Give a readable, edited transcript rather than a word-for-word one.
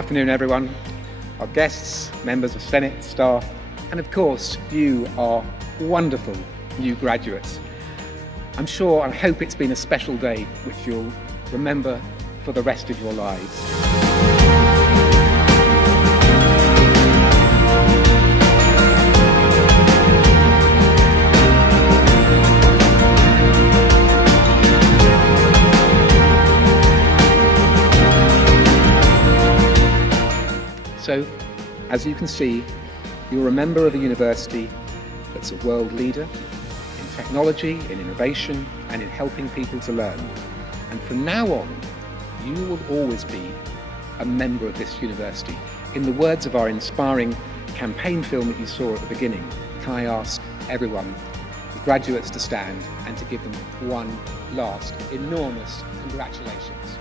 Afternoon, everyone. Our guests, members of Senate, staff, and of course, you are wonderful new graduates. I'm sure and hope it's been a special day which you'll remember for the rest of your lives. So, as you can see, you're a member of a university that's a world leader in technology, in innovation, and in helping people to learn. And from now on, you will always be a member of this university. In the words of our inspiring campaign film that you saw at the beginning, can I ask everyone, the graduates, to stand and to give them one last enormous congratulations.